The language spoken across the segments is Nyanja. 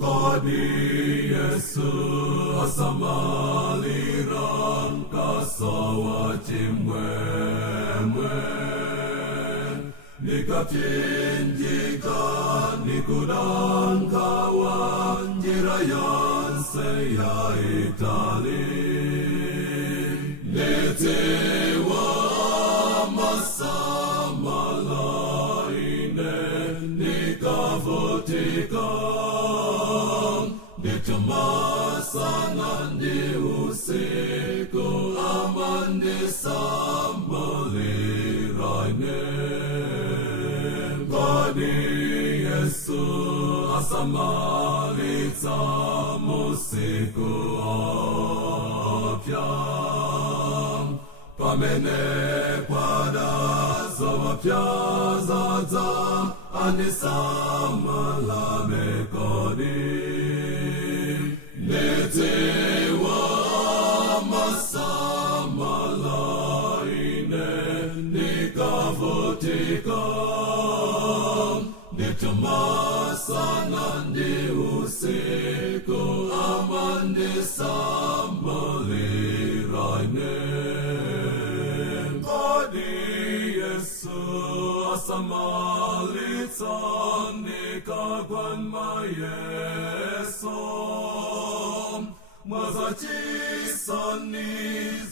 Kodi Yesu asamaliran kasawa chimwemwe nikachinjika nikudankawa njira yanse ya Itali netewa masamalaine nikavotika nitumasana ndi usiku amande sambaliraine Kodi Yesu asamalitsa musiku opya pamene kwadazo wapya zaza anisamalame Kodi netewa masamalaine nikavotika nitumasana ndi usiku amande sambaliraine Kodi Yesu asamalitsa nikagwanma Yesu mwazachisani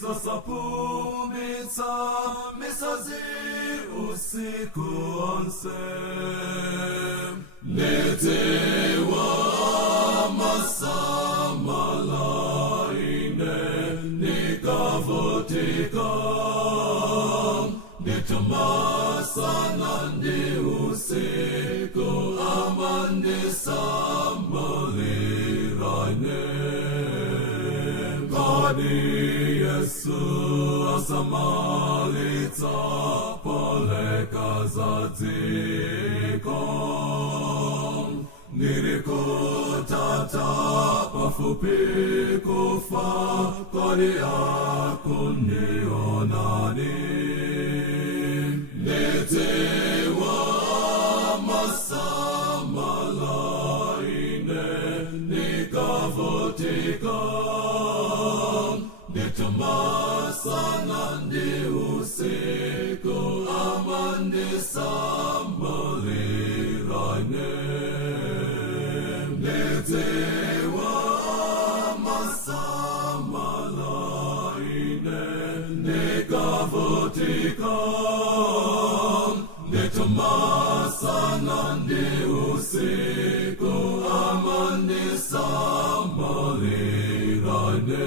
zasapumitsa misazi usiku onse netewa masamalaine nikavotika nitumasana ndi usiku amande sambaliraine Kodi Yesu asamalitsa poleka zadziko nirikutata pafupi kufa Kodi akunionani netewa masamalaine nikavotika nitumasana ndi usiku amande sambaliraine netewa masamalaine nikavotika nitumasana ndi usiku amande sambaliraine